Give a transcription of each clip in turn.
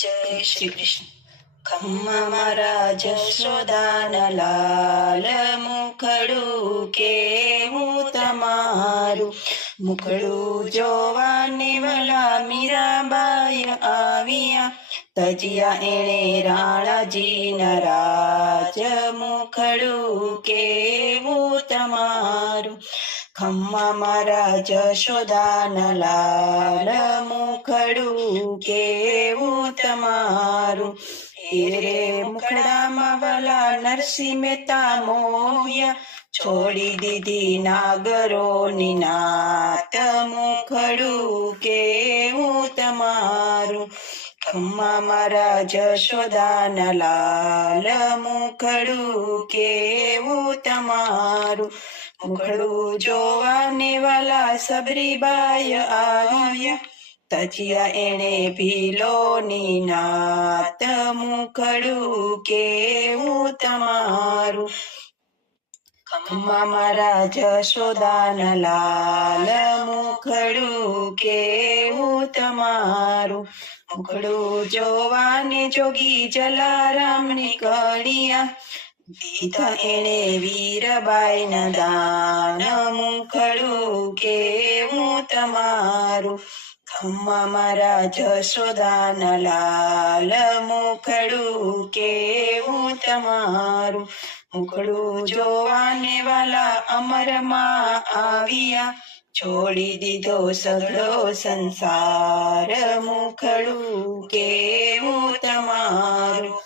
જય શ્રી કૃષ્ણ. ખમ્મા મારા જશોદાના લાલ, મુખડું કેવું તમારું. મુખડું જોવાને વાલા મીરાબાઈ આવ્યા, તજિયા એણે રાણાજીના રાજ. મુખડું કેવું તમારું. ખમ્મા મારા જશોદાના લાલ, મુખડું કેવું તમારું. રે મુખડામાં વાલા નરસિંહ મહેતા મોહ્યા, છોડી દીધી નાગરોની નાત. મુખડું કેવું તમારું. ખમ્મા મારા જશોદાના લાલ, મુખડું કેવું તમારું. મુખડું જોવાને વાલા સબરીબાઈ આવ્યા, તજિયા એણે ભીલોની નાત. મુખડું કેવું તમારું. ખમ્મા મારા જશોદાના લાલ, મુખડું કેવું તમારું. મુખડું જોવાને જોગી જલારામ નીકળ્યા, દીધા એણે વીરબાઈના દાન. મુખડું કેવું તમારું. ખમ્મા મારા જશોદાના લાલ, મુખડું કેવું તમારું. મુખડું જોવાને વાલા અમરમાં આવ્યા, છોડી દીધો સઘળો સંસાર. મુખડું કેવું તમારું.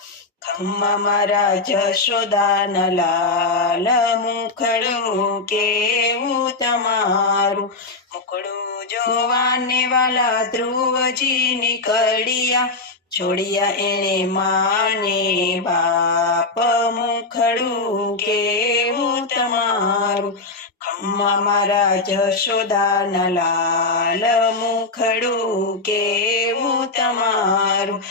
ખમ્મા મારા જશોદાના લાલ, મુખડું કેવું તમારું. મુખડું જોવાને વાલા ધ્રુવજી નીકળ્યા, છોડ્યા એણે માને બાપ. મુખડું કેવું તમારું. ખમ્મા મારા જશોદાના લાલ, મુખડું કેવું તમારું.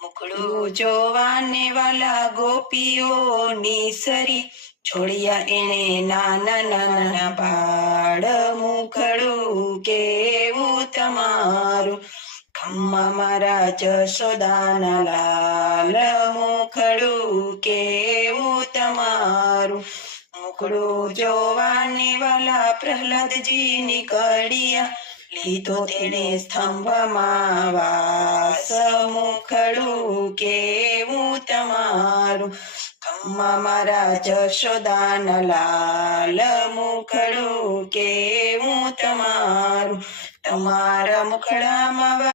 મુખડું જોવાને વાલા ગોપીઓની સરી, છોડ્યા એણે નાના નાના બાળ. મુખડું કેવું તમારું. ખમ્મા મારા જશોદાના લાલ, મુખડું કેવું તમારું. મુખડું જોવાને વાલા પ્રહલાદજી નીકળ્યા, લીધો તેને સ્તંભમાં વાસ. મુખડું કેવું તમારું. ખમ્મા મારા જશોદાના લાલ, મુખડું કેવું તમારું. તમારા મુખડામાં